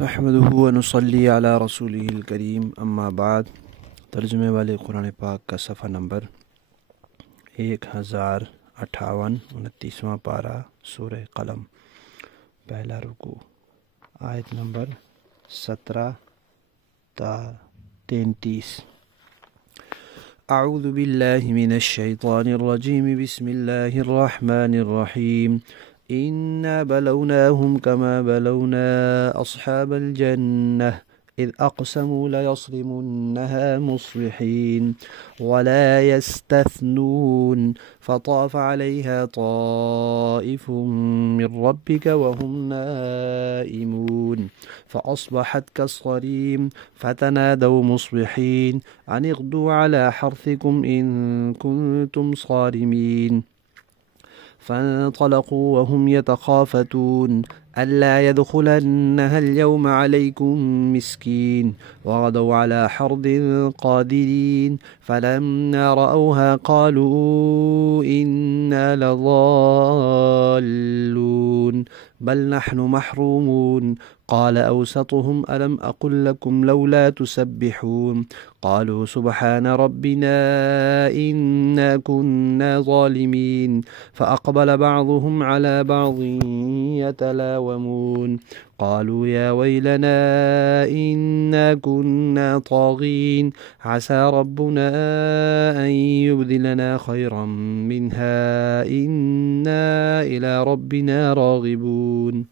نحمده ونصلی علی رسولہ الکریم اما بعد۔ ترجمے والے قرآن پاک کا صفحہ نمبر 1058، 29واں پارہ، سورہ قلم، پہلا رکوع، آیت نمبر 17 تا 33۔ اعوذ باللہ من الشیطان الرجیم، بسم اللہ الرحمن الرحیم۔ إنا بلوناهم كما بلونا أصحاب الجنة إذ أقسموا ليصرمنها مصبحين ولا يستثنون فطاف عليها طائف من ربك وهم نائمون فأصبحت كالصريم فتنادوا مصبحين أن اغدوا على حرثكم إن كنتم صارمين فانطلقوا وهم يتخافتون ألا يدخلنها اليوم عليكم مسكين وغدوا على حرد قادرين فلما رأوها قالوا إنا لضالون بل نحن محرومون قال أوسطهم ألم أقل لكم لولا تسبحون قالوا سبحان ربنا إنا كنا ظالمين فأقبل بعضهم على بعض يتلاومون قالوا يا ويلنا إنا كنا طاغين عسى ربنا أن يبدلنا خيرا منها إنا إلى ربنا راغبون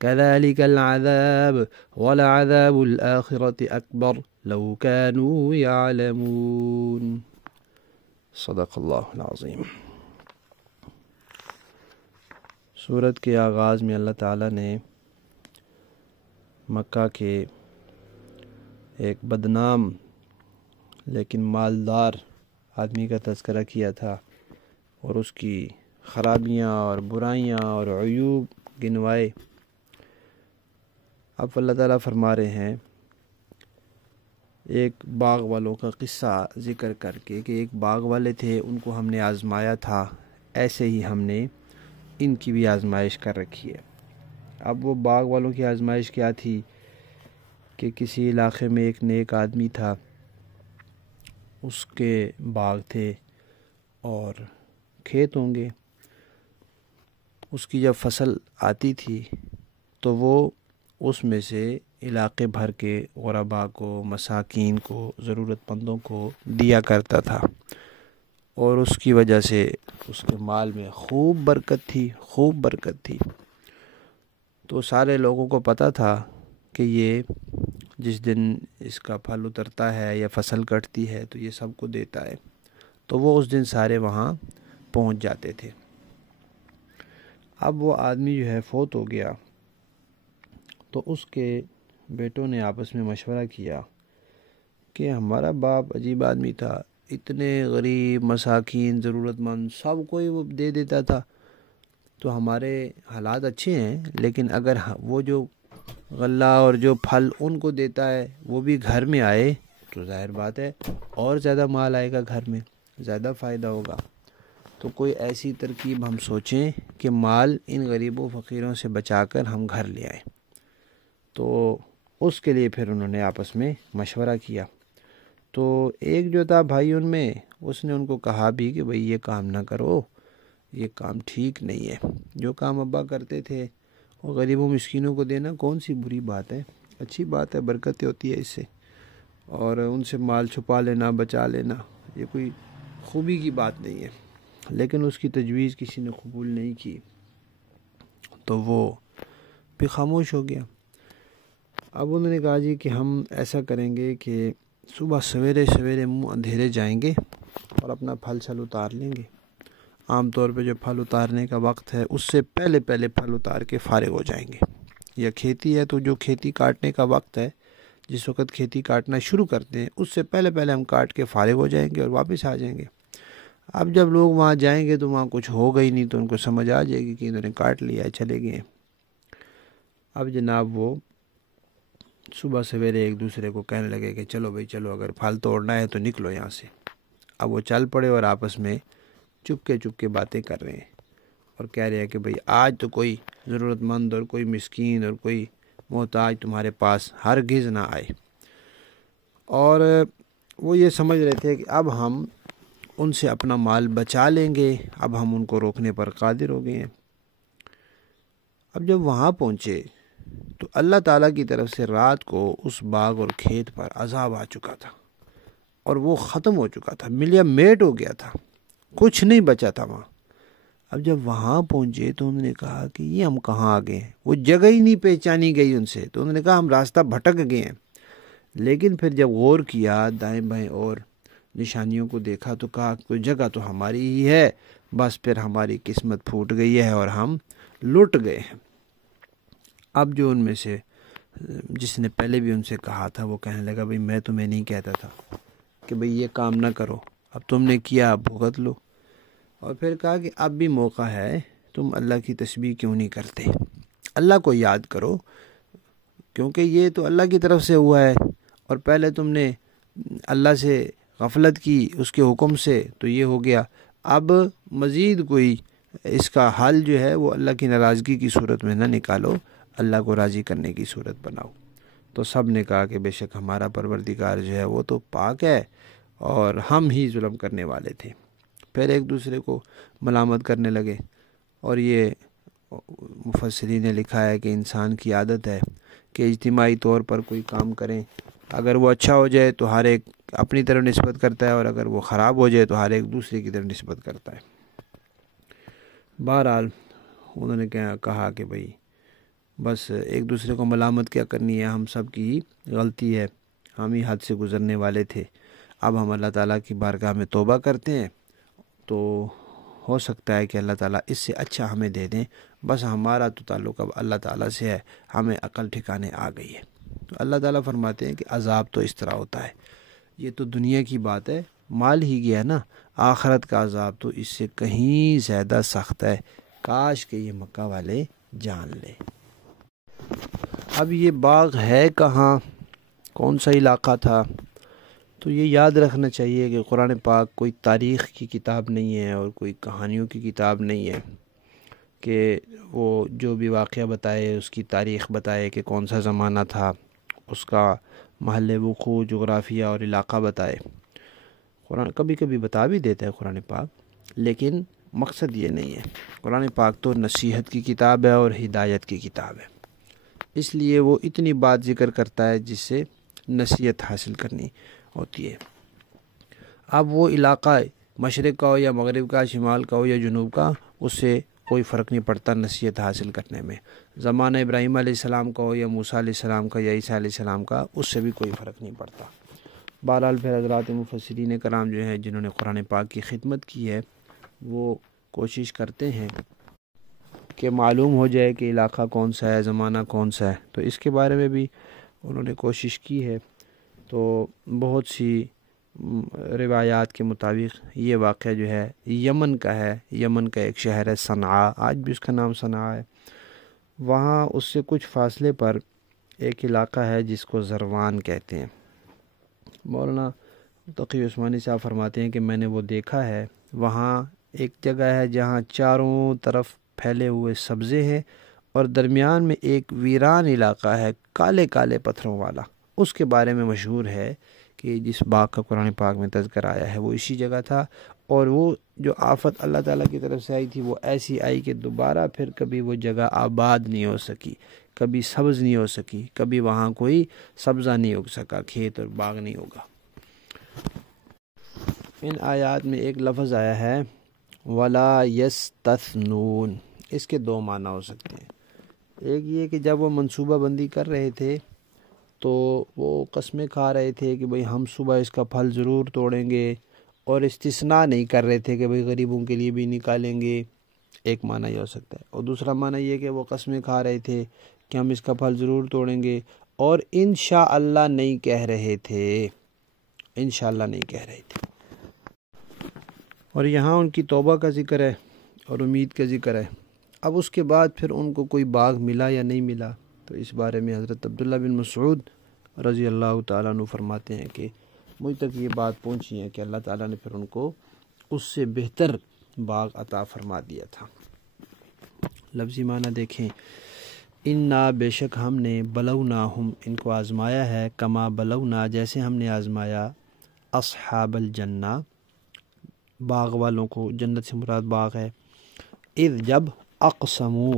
كذلك العذاب ولعذاب الآخرة أكبر لو كانوا يعلمون۔ صدق اللہ العظیم۔ سورت کے آغاز میں اللہ تعالیٰ نے مکہ کے ایک بدنام لیکن مالدار آدمی کا تذکرہ کیا تھا اور اس کی خرابیاں اور برائیاں اور عیوب گنوائے۔ اب اللہ تعالیٰ فرما رہے ہیں ایک باغ والوں کا قصہ ذکر کر کے کہ ایک باغ والے تھے، ان کو ہم نے آزمایا تھا، ایسے ہی ہم نے ان کی بھی آزمائش کر رکھی ہے۔ اب وہ باغ والوں کی آزمائش کیا تھی کہ کسی علاقے میں ایک نیک آدمی تھا، اس کے باغ تھے اور کھیت ہوں گے، اس کی جب فصل آتی تھی تو وہ اس میں سے علاقے بھر کے غرباء کو، مساکین کو، ضرورت مندوں کو دیا کرتا تھا، اور اس کی وجہ سے اس کے مال میں خوب برکت تھی۔ تو سارے لوگوں کو پتہ تھا کہ یہ جس دن اس کا پھل اترتا ہے یا فصل کٹتی ہے تو یہ سب کو دیتا ہے، تو وہ اس دن سارے وہاں پہنچ جاتے تھے۔ اب وہ آدمی جو ہے فوت ہو گیا تو اس کے بیٹوں نے آپس میں مشورہ کیا کہ ہمارا باپ عجیب آدمی تھا، اتنے غریب، مساکین، ضرورت مند سب کوئی وہ دے دیتا تھا، تو ہمارے حالات اچھے ہیں، لیکن اگر وہ جو غلہ اور جو پھل ان کو دیتا ہے وہ بھی گھر میں آئے تو ظاہر بات ہے اور زیادہ مال آئے گا، گھر میں زیادہ فائدہ ہوگا۔ تو کوئی ایسی ترکیب ہم سوچیں کہ مال ان غریبوں فقیروں سے بچا کر ہم گھر لے آئیں۔ تو اس کے لیے پھر انہوں نے آپس میں مشورہ کیا۔ تو ایک جو تھا بھائی ان میں، اس نے ان کو کہا بھی کہ بھئی یہ کام نہ کرو، یہ کام ٹھیک نہیں ہے، جو کام ابا کرتے تھے وہ غریبوں مسکینوں کو دینا کون سی بری بات ہے، اچھی بات ہے، برکتیں ہوتی ہے اس سے، اور ان سے مال چھپا لینا، بچا لینا، یہ کوئی خوبی کی بات نہیں ہے۔ لیکن اس کی تجویز کسی نے قبول نہیں کی تو وہ بھی خاموش ہو گیا۔ اب انہوں نے کہا جی کہ ہم ایسا کریں گے کہ صبح سویرے منہ اندھیرے جائیں گے اور اپنا پھل چھل اتار لیں گے۔ عام طور پہ جو پھل اتارنے کا وقت ہے اس سے پہلے پھل اتار کے فارغ ہو جائیں گے، یا کھیتی ہے تو جو کھیتی کاٹنے کا وقت ہے، جس وقت کھیتی کاٹنا شروع کرتے ہیں اس سے پہلے ہم کاٹ کے فارغ ہو جائیں گے اور واپس آ جائیں گے۔ اب جب لوگ وہاں جائیں گے تو وہاں کچھ ہوگا ہی نہیں، تو ان کو سمجھ آ جائے گی کہ انہوں نے کاٹ لیا ہے، چلے گئے۔ اب جناب وہ صبح سویرے ایک دوسرے کو کہنے لگے کہ چلو بھائی چلو، اگر پھل توڑنا ہے تو نکلو یہاں سے۔ اب وہ چل پڑے اور آپس میں چپ کے باتیں کر رہے ہیں اور کہہ رہے ہیں کہ بھئی آج تو کوئی ضرورت مند اور کوئی مسکین اور کوئی محتاج تمہارے پاس ہرگز نہ آئے۔ اور وہ یہ سمجھ رہے تھے کہ اب ہم ان سے اپنا مال بچا لیں گے، اب ہم ان کو روکنے پر قادر ہو گئے ہیں۔ اب جب وہاں پہنچے تو اللہ تعالیٰ کی طرف سے رات کو اس باغ اور کھیت پر عذاب آ چکا تھا اور وہ ختم ہو چکا تھا، ملیا میٹ ہو گیا تھا، کچھ نہیں بچا تھا وہاں۔ اب جب وہاں پہنچے تو انہوں نے کہا کہ یہ ہم کہاں آ گئے ہیں، وہ جگہ ہی نہیں پہچانی گئی ان سے، تو انہوں نے کہا ہم راستہ بھٹک گئے ہیں۔ لیکن پھر جب غور کیا دائیں بائیں اور نشانیوں کو دیکھا تو کہا کوئی جگہ تو ہماری ہی ہے، بس پھر ہماری قسمت پھوٹ گئی ہے اور ہم لٹ گئے ہیں۔ اب جو ان میں سے جس نے پہلے بھی ان سے کہا تھا وہ کہنے لگا بھئی میں تمہیں نہیں کہتا تھا کہ بھئی یہ کام نہ کرو، اب تم نے کیا اب بھگت لو۔ اور پھر کہا کہ اب بھی موقع ہے، تم اللہ کی تسبیح کیوں نہیں کرتے، اللہ کو یاد کرو، کیونکہ یہ تو اللہ کی طرف سے ہوا ہے اور پہلے تم نے اللہ سے غفلت کی اس کے حکم سے تو یہ ہو گیا، اب مزید کوئی اس کا حل جو ہے وہ اللہ کی ناراضگی کی صورت میں نہ نکالو، اللہ کو راضی کرنے کی صورت بناؤ۔ تو سب نے کہا کہ بے شک ہمارا پروردگار جو ہے وہ تو پاک ہے اور ہم ہی ظلم کرنے والے تھے۔ پھر ایک دوسرے کو ملامت کرنے لگے، اور یہ مفسرین نے لکھا ہے کہ انسان کی عادت ہے کہ اجتماعی طور پر کوئی کام کریں، اگر وہ اچھا ہو جائے تو ہر ایک اپنی طرف نسبت کرتا ہے اور اگر وہ خراب ہو جائے تو ہر ایک دوسرے کی طرف نسبت کرتا ہے۔ بہرحال انہوں نے کہا کہ بھئی بس ایک دوسرے کو ملامت کیا کرنی ہے، ہم سب کی غلطی ہے، ہم ہی حد سے گزرنے والے تھے، اب ہم اللہ تعالیٰ کی بارگاہ میں توبہ کرتے ہیں تو ہو سکتا ہے کہ اللہ تعالیٰ اس سے اچھا ہمیں دے دیں، بس ہمارا تو تعلق اب اللہ تعالیٰ سے ہے، ہمیں عقل ٹھکانے آ گئی ہے۔ تو اللہ تعالیٰ فرماتے ہیں کہ عذاب تو اس طرح ہوتا ہے، یہ تو دنیا کی بات ہے، مال ہی گیا نا، آخرت کا عذاب تو اس سے کہیں زیادہ سخت ہے، کاش کہ یہ مکہ والے جان لے۔ اب یہ باغ ہے کہاں، کون سا علاقہ تھا، تو یہ یاد رکھنا چاہیے کہ قرآن پاک کوئی تاریخ کی کتاب نہیں ہے اور کوئی کہانیوں کی کتاب نہیں ہے کہ وہ جو بھی واقعہ بتائے اس کی تاریخ بتائے کہ کون سا زمانہ تھا، اس کا محل وقوع، جغرافیہ اور علاقہ بتائے۔ قرآن کبھی کبھی بتا بھی دیتا ہے قرآن پاک، لیکن مقصد یہ نہیں ہے۔ قرآن پاک تو نصیحت کی کتاب ہے اور ہدایت کی کتاب ہے، اس لیے وہ اتنی بات ذکر کرتا ہے جس سے نصیحت حاصل کرنی ہوتی ہے۔ اب وہ علاقہ مشرق کا ہو یا مغرب کا، شمال کا ہو یا جنوب کا، اس سے کوئی فرق نہیں پڑتا نصیحت حاصل کرنے میں، زمانہ ابراہیم علیہ السلام کا ہو یا موسیٰ علیہ السلام کا یا عیسیٰ علیہ السلام کا، اس سے بھی کوئی فرق نہیں پڑتا۔ بہرحال پھر حضرات مفسرین کرام جو ہیں جنہوں نے قرآن پاک کی خدمت کی ہے وہ کوشش کرتے ہیں کہ معلوم ہو جائے کہ علاقہ کون سا ہے، زمانہ کون سا ہے، تو اس کے بارے میں بھی انہوں نے کوشش کی ہے۔ تو بہت سی روایات کے مطابق یہ واقعہ جو ہے یمن کا ہے، یمن کا ایک شہر ہے صنعاء، آج بھی اس کا نام صنعاء ہے۔ وہاں اس سے کچھ فاصلے پر ایک علاقہ ہے جس کو زروان کہتے ہیں۔ مولانا تقی عثمانی صاحب فرماتے ہیں کہ میں نے وہ دیکھا ہے، وہاں ایک جگہ ہے جہاں چاروں طرف پھیلے ہوئے سبزے ہیں اور درمیان میں ایک ویران علاقہ ہے کالے کالے پتھروں والا، اس کے بارے میں مشہور ہے کہ جس باغ کا قرآن پاک میں تذکر آیا ہے وہ اسی جگہ تھا، اور وہ جو آفت اللہ تعالیٰ کی طرف سے آئی تھی وہ ایسی آئی کہ دوبارہ پھر کبھی وہ جگہ آباد نہیں ہو سکی، کبھی سبز نہیں ہو سکی، کبھی وہاں کوئی سبزہ نہیں اگ سکا، کھیت اور باغ نہیں ہوگا۔ ان آیات میں ایک لفظ آیا ہے وَلَا يَسْتَثْنُونَ، اس کے دو معنی ہو سکتے ہیں۔ ایک یہ کہ جب وہ منصوبہ بندی کر رہے تھے تو وہ قسمیں کھا رہے تھے کہ بھئی ہم صبح اس کا پھل ضرور توڑیں گے، اور استثناء نہیں کر رہے تھے کہ بھئی غریبوں کے لیے بھی نکالیں گے، ایک معنی یہ ہو سکتا ہے۔ اور دوسرا معنی یہ کہ وہ قسمیں کھا رہے تھے کہ ہم اس کا پھل ضرور توڑیں گے اور انشاءاللہ نہیں کہہ رہے تھے، انشاءاللہ نہیں کہہ رہے تھے۔ اور یہاں ان کی توبہ کا ذکر ہے اور امید کا ذکر ہے۔ اب اس کے بعد پھر ان کو کوئی باغ ملا یا نہیں ملا، تو اس بارے میں حضرت عبداللہ بن مسعود رضی اللہ تعالیٰ عنہ فرماتے ہیں کہ مجھ تک یہ بات پہنچی ہے کہ اللہ تعالیٰ نے پھر ان کو اس سے بہتر باغ عطا فرما دیا تھا۔ لفظی معنی دیکھیں انا بے شک ہم نے بلوناہم ان کو آزمایا ہے، کما بلونا جیسے ہم نے آزمایا اصحاب الجنہ باغ والوں کو، جنت سے مراد باغ ہے، اذ جب اقسموا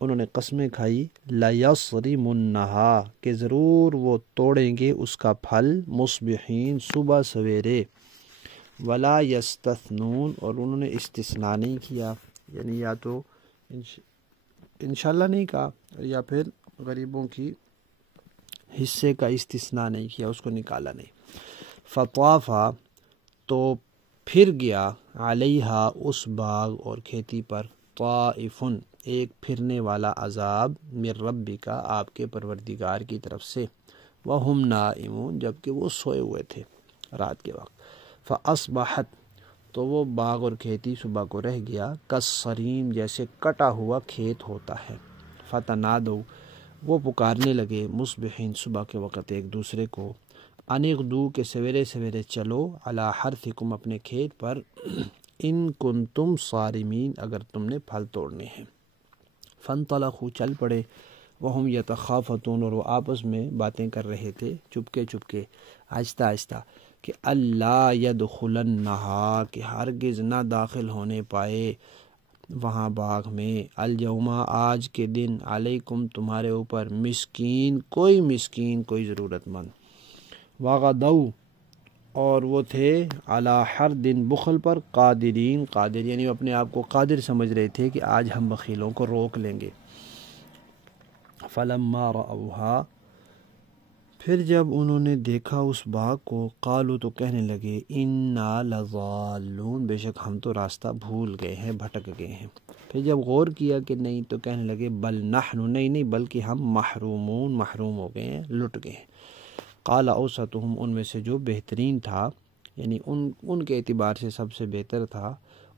انہوں نے قسمیں کھائی، لیصرمنہا کہ ضرور وہ توڑیں گے اس کا پھل، مصبحین صبح سویرے، ولا یستثنون اور انہوں نے استثناء نہیں کیا، یعنی یا تو انشاءاللہ نہیں کہا یا پھر غریبوں کی حصے کا استثناء نہیں کیا، اس کو نکالا نہیں۔ فطافا تو پھر گیا علیہا اس باغ اور کھیتی پر، طائفن ایک پھرنے والا عذاب، من ربک آپ کے پروردگار کی طرف سے، وہم نائمون جبکہ وہ سوئے ہوئے تھے رات کے وقت، فاصبحت تو وہ باغ اور کھیتی صبح کو رہ گیا، کالصریم جیسے کٹا ہوا کھیت ہوتا ہے، فتنادوا وہ پکارنے لگے، مصبحین صبح کے وقت ایک دوسرے کو، ان اغدوا کہ سویرے سویرے چلو، علی حرثکم اپنے کھیت پر، ان کنتم صارمین اگر تم نے پھل توڑنے ہیں، فانطلقوا چل پڑے، وہم یتخافتون اور وہ آپس میں باتیں کر رہے تھے چپکے چپکے آہستہ آہستہ، کہ اللہ یدخلنہا کہ ہرگز نہ داخل ہونے پائے وہاں باغ میں، الجوما آج کے دن، علیکم تمہارے اوپر، مسکین کوئی ضرورت مند، وغدوا اور وہ تھے، علی حرد بخل پر، قادرین قادر یعنی وہ اپنے آپ کو قادر سمجھ رہے تھے کہ آج ہم بخیلوں کو روک لیں گے۔ فلما رأوہا پھر جب انہوں نے دیکھا اس باغ کو، قالوا تو کہنے لگے، انا لضالون بے شک ہم تو راستہ بھول گئے ہیں، بھٹک گئے ہیں۔ پھر جب غور کیا کہ نہیں تو کہنے لگے، بل نحن نہیں بلکہ ہم محروم ہو گئے ہیں، لٹ گئے ہیں۔ قال اوسطہم ان میں سے جو بہترین تھا، یعنی ان کے اعتبار سے سب سے بہتر تھا،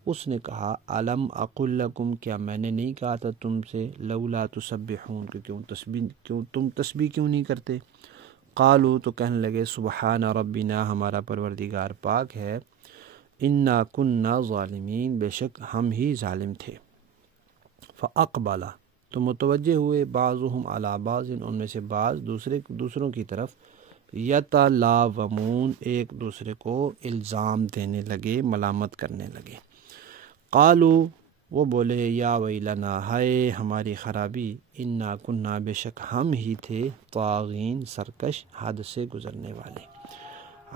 اس نے کہا، الم اقل لکم کیا میں نے نہیں کہا تھا تم سے، لولا تسبحون کیوں تم تسبیح کیوں نہیں کرتے؟ قالوا تو کہنے لگے، سبحان ربنا ہمارا پروردگار پاک ہے، انا کننا ظالمین بے شک ہم ہی ظالم تھے۔ فاقبلا تو متوجہ ہوئے، بعضهم علی بعض ان میں سے بعض دوسروں کی طرف، یتلاومون ایک دوسرے کو الزام دینے لگے، ملامت کرنے لگے۔ قالوا وہ بولے، یا ویلنا ہائے ہماری خرابی، انا کننا بے شک ہم ہی تھے، طاغین سرکش حد سے گزرنے والے۔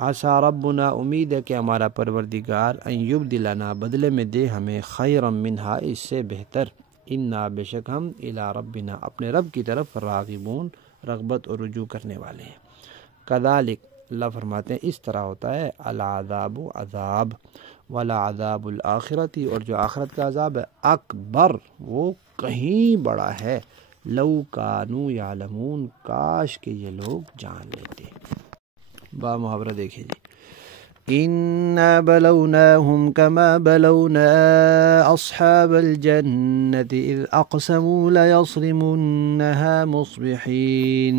عسیٰ ربنا امید ہے کہ ہمارا پروردگار، ان یبدلنا بدلے میں دے ہمیں، خیرا منہا اس سے بہتر، انا بے شک ہم، الی ربنا اپنے رب کی طرف، راغبون رغبت اور رجوع کرنے والے ہیں۔ کذالک اللہ فرماتے ہیں اس طرح ہوتا ہے، العذاب عذاب، ولعذاب الآخرتی اور جو آخرت کا عذاب ہے، اکبر وہ کہیں بڑا ہے، لو کانوا یعلمون کاش کہ یہ لوگ جان لیتے۔ با محاورہ دیکھیں جی، انا بلوناہم کما بلونا اصحاب الجنة اذ اقسموا لیصرمنها مصبحین،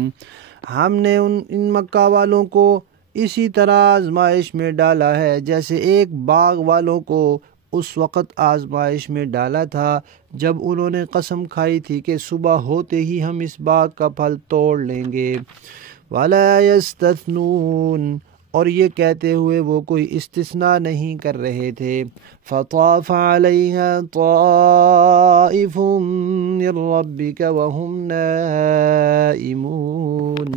ہم نے ان مکہ والوں کو اسی طرح آزمائش میں ڈالا ہے جیسے ایک باغ والوں کو اس وقت آزمائش میں ڈالا تھا جب انہوں نے قسم کھائی تھی کہ صبح ہوتے ہی ہم اس باغ کا پھل توڑ لیں گے، وَلَا يَسْتَثْنُونَ اور یہ کہتے ہوئے وہ کوئی استثناء نہیں کر رہے تھے۔ فَطَافَ عَلَيْهَا طَائِفٌ مِّن رَّبِّكَ وَهُمْ نَائِمُونَ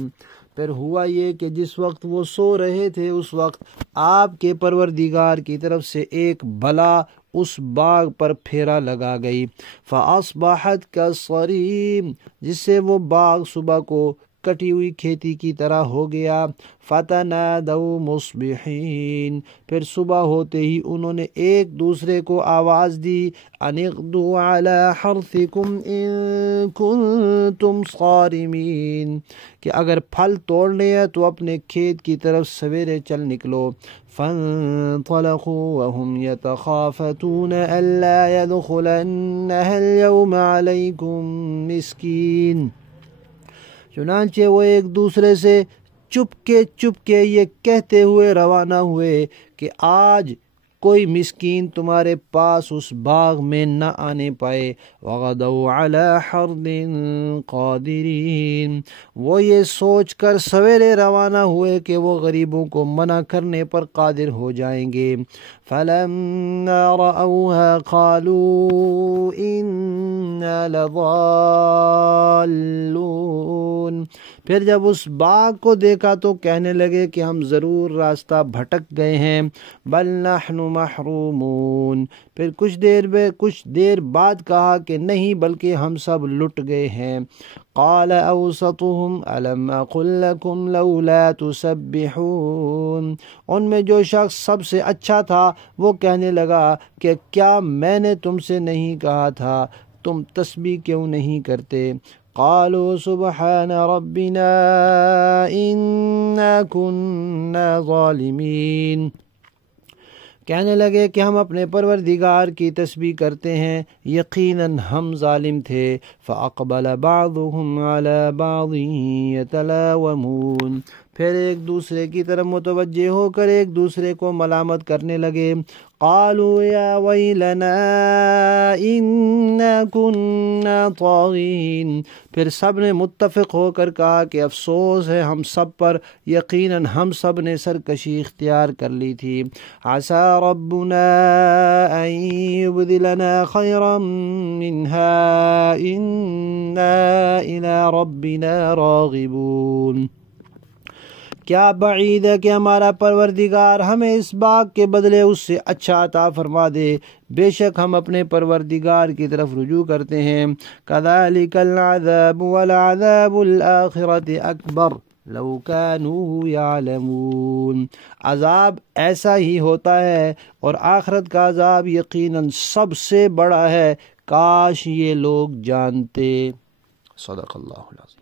پھر ہوا یہ کہ جس وقت وہ سو رہے تھے اس وقت آپ کے پروردگار کی طرف سے ایک بلا اس باغ پر پھیرا لگا گئی، فَأَصْبَحَتْ كَالصَّرِيمِ جس سے وہ باغ صبح کو کٹی ہوئی کھیتی کی طرح ہو گیا، فَتَنَادَوْا مُصْبِحِينَ پھر صبح ہوتے ہی انہوں نے ایک دوسرے کو آواز دی، أَنِ اغْدُوا عَلَى حَرْثِكُمْ إِن كُنتُمْ صَارِمِينَ کہ اگر پھل توڑنے ہیں تو اپنے کھیت کی طرف سویرے چل نکلو۔ فَانطَلَقُوا وَهُمْ يَتَخَافَتُونَ أَلَّا يَدْخُلَنَّهَا الْيَوْمَ عَلَيْكُمْ مِسْكِينٌ چنانچہ وہ ایک دوسرے سے چپ کے یہ کہتے ہوئے روانہ ہوئے کہ آج کوئی مسکین تمہارے پاس اس باغ میں نہ آنے پائے۔ وغدوا علی حرد قادرین، وہ یہ سوچ کر سویرے روانہ ہوئے کہ وہ غریبوں کو منع کرنے پر قادر ہو جائیں گے۔ فلما رأوها قالوا إنا لضالون، پھر جب اس باغ کو دیکھا تو کہنے لگے کہ ہم ضرور راستہ بھٹک گئے ہیں۔ بل نحن محرومون، پھر کچھ دیر بعد کہا کہ نہیں بلکہ ہم سب لٹ گئے ہیں۔ قال اوسطهم الم اقل لكم لولا تسبحون، ان میں جو شخص سب سے اچھا تھا وہ کہنے لگا کہ کیا میں نے تم سے نہیں کہا تھا تم تسبیح کیوں نہیں کرتے؟ قالوا سبحان ربنا انا كنا ظالمین، کہنے لگے کہ ہم اپنے پروردگار کی تسبیح کرتے ہیں، یقیناً ہم ظالم تھے۔ فاقبل بعضهم على بعض يتلاومون، پھر ایک دوسرے کی طرف متوجہ ہو کر ایک دوسرے کو ملامت کرنے لگے۔ قالوا یا ویلنا انا كنا طاغین، پھر سب نے متفق ہو کر کہا کہ افسوس ہے ہم سب پر، یقیناً ہم سب نے سرکشی اختیار کر لی تھی۔ عسى ربنا ان يبدلنا خيرا منها انا الى ربنا راغبون، کیا بعید ہے کہ ہمارا پروردگار ہمیں اس باغ کے بدلے اس سے اچھا عطا فرما دے، بے شک ہم اپنے پروردگار کی طرف رجوع کرتے ہیں۔ كذلك العذاب ولعذاب الآخرة أكبر لو كانوا يعلمون، عذاب ایسا ہی ہوتا ہے اور آخرت کا عذاب یقیناً سب سے بڑا ہے، کاش یہ لوگ جانتے۔ صدق اللہ العظیم۔